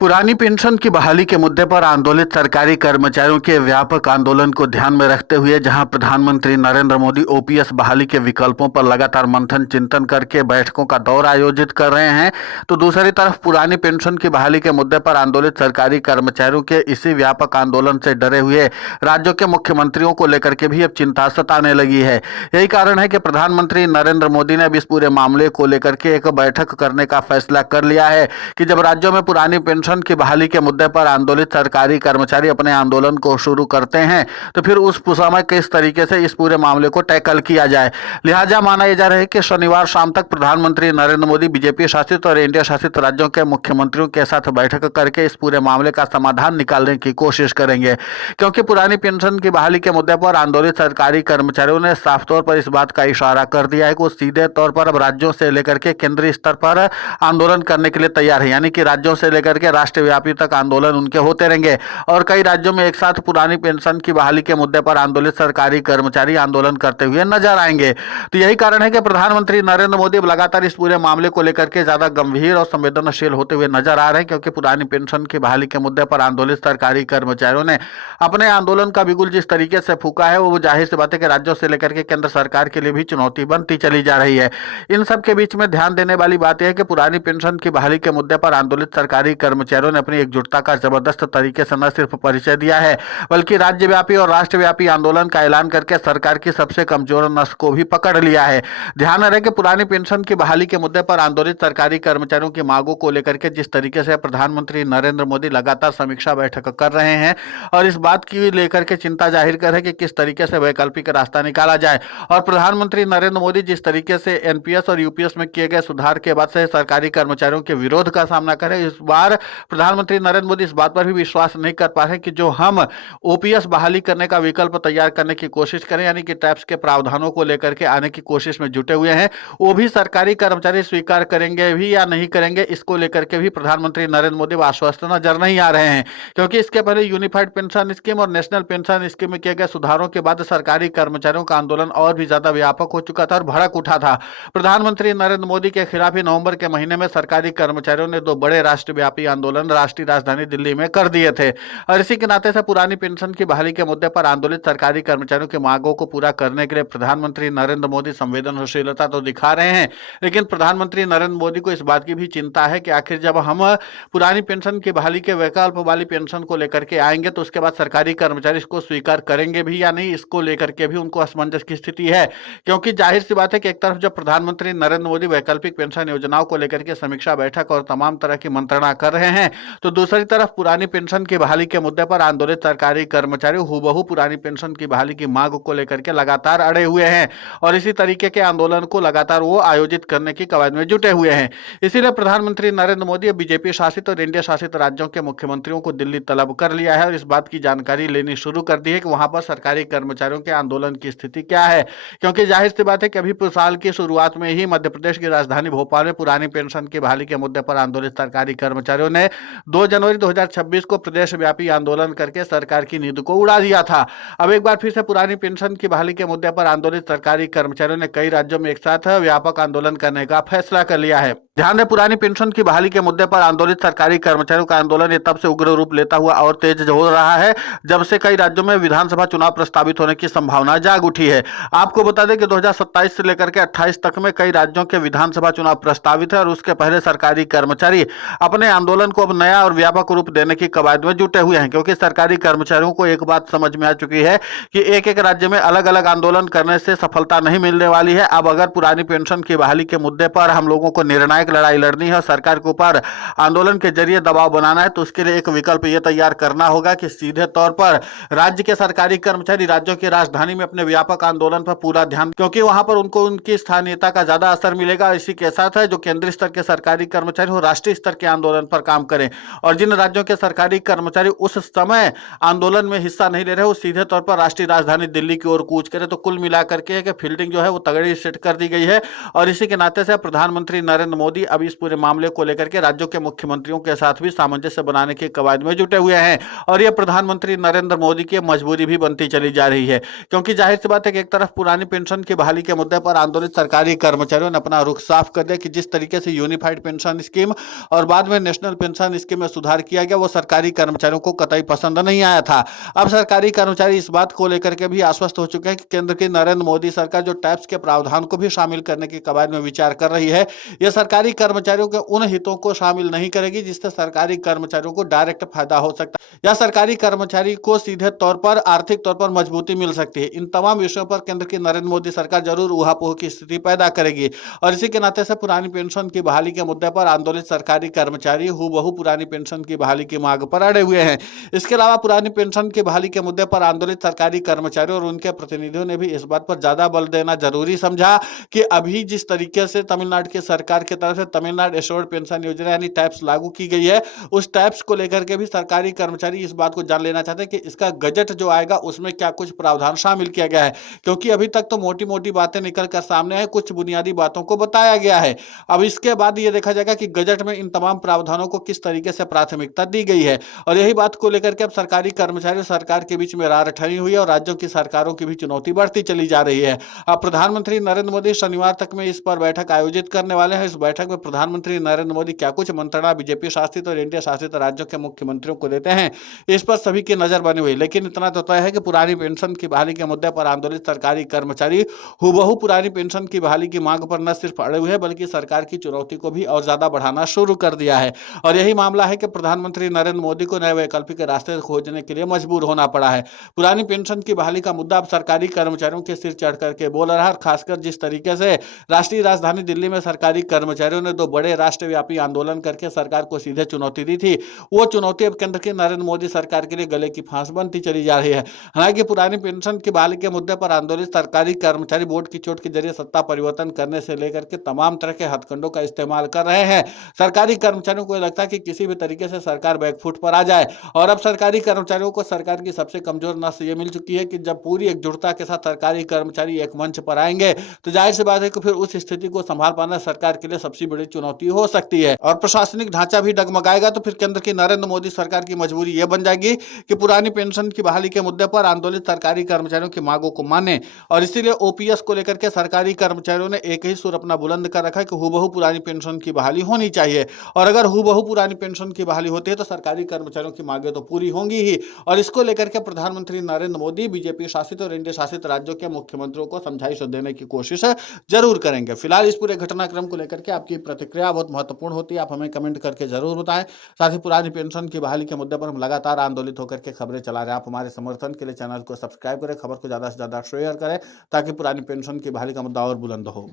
पुरानी पेंशन की बहाली के मुद्दे पर आंदोलित सरकारी कर्मचारियों के व्यापक आंदोलन को ध्यान में रखते हुए जहां प्रधानमंत्री नरेंद्र मोदी ओपीएस बहाली के विकल्पों पर लगातार मंथन चिंतन करके बैठकों का दौर आयोजित कर रहे हैं, तो दूसरी तरफ पुरानी पेंशन की बहाली के मुद्दे पर आंदोलित सरकारी कर्मचारियों के इसी व्यापक आंदोलन से डरे हुए राज्यों के मुख्यमंत्रियों को लेकर के भी अब चिंता सताने लगी है। यही कारण है कि प्रधानमंत्री नरेंद्र मोदी ने अब इस पूरे मामले को लेकर के एक बैठक करने का फैसला कर लिया है कि जब राज्यों में पुरानी पेंशन की बहाली के मुद्दे पर आंदोलित सरकारी कर्मचारी अपने आंदोलन को शुरू करते हैं तो फिर उस समय किस तरीके से इस पूरे मामले को टैकल किया जाए। लिहाजा माना यह जा रहा है कि शनिवार शाम तक प्रधानमंत्री नरेंद्र मोदी बीजेपी शासित और एनडीए शासित राज्यों के मुख्यमंत्रियों के साथ बैठक करके इस पूरे मामले का समाधान निकालने की कोशिश करेंगे, क्योंकि पुरानी पेंशन की बहाली के मुद्दे पर आंदोलित सरकारी कर्मचारियों ने साफ तौर पर इस बात का इशारा कर दिया है कि वो सीधे तौर पर अब राज्यों से लेकर के केंद्रीय स्तर पर आंदोलन करने के लिए तैयार है, यानी कि राज्यों से लेकर के राष्ट्रव्यापी तक आंदोलन उनके होते रहेंगे और कई राज्यों में एक साथ पुरानी पेंशन की बहाली के मुद्दे पर आंदोलित सरकारी कर्मचारी आंदोलन करते हुए नजर आएंगे। तो यही कारण है कि प्रधानमंत्री नरेंद्र मोदी लगातार इस पूरे मामले को लेकर के ज्यादा गंभीर और संवेदनशील होते हुए नजर आ रहे हैं, क्योंकि पुरानी पेंशन की बहाली के मुद्दे पर आंदोलित सरकारी कर्मचारियों ने अपने आंदोलन का बिगुल जिस तरीके से फूका है वो जाहिर सी बात है कि राज्यों से लेकर के केंद्र सरकार के लिए भी चुनौती बनती चली जा रही है। इन सब के बीच में ध्यान देने वाली बात यह है कि पुरानी पेंशन की बहाली के मुद्दे पर आंदोलित सरकारी कर्मचारियों ने अपनी एकजुटता का जबरदस्त तरीके से न सिर्फ परिचय दिया है बल्कि राज्यव्यापी और राष्ट्रव्यापी आंदोलन का ऐलान करके सरकार की सबसे कमजोर नस को भी पकड़ लिया है। ध्यान रहे कि पुरानी पेंशन की बहाली के मुद्दे पर आंदोलित सरकारी कर्मचारियों की मांगों को लेकर के जिस तरीके से प्रधानमंत्री नरेंद्र मोदी लगातार समीक्षा बैठक कर रहे हैं और इस बात की लेकर के चिंता जाहिर कर है कि किस तरीके से वैकल्पिक रास्ता निकाला जाए, और प्रधानमंत्री नरेंद्र मोदी जिस तरीके से एनपीएस और यूपीएस में किए गए सुधार के बाद से सरकारी कर्मचारियों के विरोध का सामना करें, इस बार प्रधानमंत्री नरेंद्र मोदी इस बात पर भी विश्वास नहीं कर पा रहे कि जो हम ओपीएस बहाली करने का विकल्प तैयार करने की कोशिश करें, यानी कि टैक्स के प्रावधानों को लेकर के आने की कोशिश में जुटे हुए हैं, वो भी सरकारी कर्मचारी स्वीकार करेंगे भी या नहीं करेंगे, इसको लेकर के भी प्रधानमंत्री नरेंद्र मोदी आश्वस्त नजर नहीं आ रहे हैं। क्योंकि इसके पहले यूनिफाइड पेंशन स्कीम और नेशनल पेंशन स्कीम में किए गए सुधारों के बाद सरकारी कर्मचारियों का आंदोलन और भी ज्यादा व्यापक हो चुका था और भड़क उठा था। प्रधानमंत्री नरेंद्र मोदी के खिलाफ ही नवंबर के महीने में सरकारी कर्मचारियों ने दो बड़े राष्ट्रव्यापी आंदोलन राष्ट्रीय राजधानी दिल्ली में कर दिए थे, और इसी के नाते से पुरानी पेंशन की बहाली के मुद्दे पर आंदोलित सरकारी कर्मचारियों की मांगों को पूरा करने के लिए प्रधानमंत्री नरेंद्र मोदी संवेदनशीलता तो दिखा रहे हैं, लेकिन प्रधानमंत्री नरेंद्र मोदी को इस बात की भी चिंता है कि आखिर जब हम पुरानी पेंशन की बहाली के वैकल्प वाली पेंशन को लेकर के आएंगे तो उसके बाद सरकारी कर्मचारी इसको स्वीकार करेंगे भी या नहीं, इसको लेकर के भी उनको असमंजस की स्थिति है। क्योंकि जाहिर सी बात है कि एक तरफ जब प्रधानमंत्री नरेंद्र मोदी वैकल्पिक पेंशन योजनाओं को लेकर के समीक्षा बैठक और तमाम तरह की मंत्रणा कर रहे हैं, तो दूसरी तरफ पुरानी पेंशन की बहाली के मुद्दे पर आंदोलित सरकारी कर्मचारी हूबहू पुरानी पेंशन की बहाली की मांग को लेकर के लगातार अड़े हुए हैं और इसी तरीके के आंदोलन को लगातार वो आयोजित करने की कवायद में जुटे हुए हैं। इसीलिए प्रधानमंत्री नरेंद्र मोदी बीजेपी शासित और इंडिया शासित राज्यों के मुख्यमंत्रियों को दिल्ली तलब कर लिया है और इस बात की जानकारी लेनी शुरू कर दी है कि वहां पर सरकारी कर्मचारियों के आंदोलन की स्थिति क्या है। क्योंकि जाहिर सी बात है कि अभी साल की शुरुआत में ही मध्य प्रदेश की राजधानी भोपाल में पुरानी पेंशन की बहाली के मुद्दे पर आंदोलित सरकारी कर्मचारियों ने 2 जनवरी 2026 को प्रदेश व्यापी आंदोलन करके सरकार की नींद को उड़ा दिया था। अब एक बार फिर से पुरानी पेंशन की बहाली के मुद्दे पर आंदोलित सरकारी कर्मचारियों ने कई राज्यों में एक साथ व्यापक आंदोलन करने का फैसला कर लिया है। ध्यान दें, पुरानी पेंशन की बहाली के मुद्दे पर आंदोलित सरकारी कर्मचारियों का आंदोलन ये तब से उग्र रूप लेता हुआ और तेज हो रहा है जब से कई राज्यों में विधानसभा चुनाव प्रस्तावित होने की संभावना जाग उठी है। आपको बता दें कि 2027 से लेकर के 28 तक में कई राज्यों के विधानसभा चुनाव प्रस्तावित है और उसके पहले सरकारी कर्मचारी अपने आंदोलन को अब नया और व्यापक रूप देने की कवायद में जुटे हुए हैं, क्योंकि सरकारी कर्मचारियों को एक बात समझ में आ चुकी है कि एक एक राज्य में अलग अलग आंदोलन करने से सफलता नहीं मिलने वाली है। अब अगर पुरानी पेंशन की बहाली के मुद्दे पर हम लोगों को निर्णायक लड़ाई लड़नी है और सरकार के ऊपर आंदोलन के जरिए दबाव बनाना है, तो उसके लिए एक विकल्प यह तैयार करना होगा कि सीधे तौर पर राज्य के सरकारी कर्मचारी राज्यों की राजधानी में अपने व्यापक आंदोलन पर पूरा ध्यान, क्योंकि वहां पर उनको उनकी स्थानीयता का ज्यादा असर मिलेगा। इसी के साथ है जो केंद्रीय स्तर के सरकारी कर्मचारी हो राष्ट्रीय स्तर के आंदोलन पर काम करें, और जिन राज्यों के सरकारी कर्मचारी उस समय आंदोलन में हिस्सा नहीं ले रहे वो सीधे तौर पर राष्ट्रीय राजधानी दिल्ली की ओर कूच करे। तो कुल मिलाकर के फील्डिंग जो है वो तगड़ी सेट कर दी गई है, और इसी के नाते से प्रधानमंत्री नरेंद्र मोदी मोदी अब इस पूरे मामले को लेकर के राज्यों के मुख्यमंत्रियों के साथ भी सामंजस्य बनाने की कवायद में जुटे हुए हैं और यह प्रधानमंत्री नरेंद्र मोदी की मजबूरी भी बनती चली जा रही है, क्योंकि जाहिर सी बात है कि एक तरफ पुरानी पेंशन की बहाली के मुद्दे पर आंदोलित सरकारी कर्मचारियों ने अपना रुख साफ कर दिया कि जिस तरीके से यूनिफाइड पेंशन स्कीम और बाद में नेशनल पेंशन स्कीम में सुधार किया गया वो सरकारी कर्मचारियों को कतई पसंद नहीं आया था। अब सरकारी कर्मचारी इस बात को लेकर के भी आश्वस्त हो चुके हैं कि केंद्र की नरेंद्र मोदी सरकार जो टैक्स के प्रावधान को भी शामिल करने की कवायद में विचार कर रही है, यह सरकारी कर्मचारियों के उन हितों को शामिल नहीं करेगी जिससे सरकारी कर्मचारियों को डायरेक्ट फायदा हो सकता है या सरकारी कर्मचारी को सीधे तौर पर आर्थिक तौर पर मजबूती मिल सकती है। इन तमाम विषयों पर केंद्र की नरेंद्र मोदी सरकार जरूर ऊहापोह की स्थिति पैदा करेगी और इसी के नाते से पुरानी पेंशन की बहाली के मुद्दे पर आंदोलित सरकारी कर्मचारी हूबहू पुरानी पेंशन की बहाली की मांग पर अड़े हुए हैं। इसके अलावा पुरानी पेंशन की बहाली के मुद्दे पर आंदोलित सरकारी कर्मचारियों और उनके प्रतिनिधियों ने भी इस बात पर ज्यादा बल देना जरूरी समझा कि अभी जिस तरीके से तमिलनाडु की सरकार की तरफ से तमिलनाडु एश्योर्ड पेंशन योजना यानी टैप्स लागू की गई है, उस टैप्स को लेकर के भी सरकारी कर्मचारी इस बात को जान लेना चाहते हैं कि इसका गजट जो आएगा उसमें क्या कुछ प्रावधान शामिल किया गया है, क्योंकि अभी तक तो मोटी मोटी बातें निकल कर सामने है, कुछ बुनियादी बातों को बताया गया है। अब इसके बाद ये देखा जाएगा कि गजट में इन तमाम प्रावधानों को किस तरीके से प्राथमिकता दी गई है और यही बात को लेकर के अब सरकारी कर्मचारी सरकार के बीच में रार ठनी हुई है और राज्यों की सरकारों की भी चुनौती बढ़ती चली जा रही है। अब प्रधानमंत्री नरेंद्र मोदी शनिवार तक में इस पर बैठक आयोजित करने वाले हैं। इस बैठक में प्रधानमंत्री नरेंद्र मोदी क्या कुछ मंत्रणा बीजेपी शासित और एनडीए शासित राज्यों के मुख्यमंत्रियों को देते हैं, इस पर सभी की नजर बनी हुई। लेकिन इतना तो तय है कि पुरानी पेंशन की बहाली के मुद्दे पर आंदोलित सरकारी कर्मचारी हूबहू पुरानी पेंशन की बहाली की मांग पर न सिर्फ अड़े हुए हैं बल्कि सरकार की चुनौती को भी और ज्यादा बढ़ाना शुरू कर दिया है और यही मामला है कि प्रधानमंत्री नरेंद्र मोदी को नए वैकल्पिक रास्ते खोजने के लिए मजबूर होना पड़ा है। पुरानी पेंशन की बहाली का मुद्दा अब सरकारी कर्मचारियों के सिर चढ़ करके बोल रहा है, खासकर जिस तरीके से राष्ट्रीय राजधानी दिल्ली में सरकारी कर्मचारियों ने 2 बड़े राष्ट्रव्यापी आंदोलन करके सरकार को सीधे चुनौती दी थी, वो चुनौती अब केंद्र की नरेंद्र मोदी सरकार के लिए गले की फांस बनती चली जा रही है। हालांकि पुरानी पेंशन की बहाली के मुद्दे पर आंदोलित सरकारी कर्मचारी वोट की चोट के जरिए सत्ता परिवर्तन करने से लेकर के तमाम तरह के हथकंडों का इस्तेमाल कर रहे हैं। सरकारी कर्मचारियों को लगता है कि किसी भी तरीके से सरकार बैकफुट पर आ जाए और अब सरकारी कर्मचारियों को सरकार की सबसे कमजोर नस ये मिल चुकी है कि जब पूरी एकजुटता के साथ सरकारी कर्मचारी एक मंच पर आएंगे तो जाहिर सी बात है कि फिर उस स्थिति को संभाल पाना सरकार के लिए सबसे बड़ी चुनौती हो सकती है और प्रशासनिक ढांचा भी डगमगाएगा। तो फिर केंद्र की नरेंद्र मोदी सरकार की मजबूरी यह बन जाएगी कि पुरानी पेंशन की बहाली के मुद्दे पर आंदोलित सरकारी कर्मचारियों की मांगों को माने और इसीलिए ओपीएस को लेकर के सरकारी कर्मचारियों ने एक ही सुर अपना बुलंद कर रखा है कि हूबहू पुरानी पेंशन की बहाली होनी चाहिए और अगर हूबहू पुरानी पेंशन की बहाली होती है तो सरकारी कर्मचारियों की मांगे तो पूरी होंगी ही और इसको लेकर के प्रधानमंत्री नरेंद्र मोदी बीजेपी शासित और एनडीए शासित राज्यों के मुख्यमंत्रियों को समझाइश देने की कोशिश जरूर करेंगे। फिलहाल इस पूरे घटनाक्रम को लेकर के आपकी प्रतिक्रिया बहुत महत्वपूर्ण होती है, आप हमें कमेंट करके जरूर बताएं। साथ ही पुरानी पेंशन की बहाली के मुद्दे पर हम लगातार आंदोलित होकर के खबरें चला रहे हैं। आप हमारे समर्थन के लिए चैनल को सब्सक्राइब करें, खबर को ज्यादा से ज्यादा शेयर करें ताकि पुरानी पेंशन की बहाली का मुद्दा और बुलंद हो।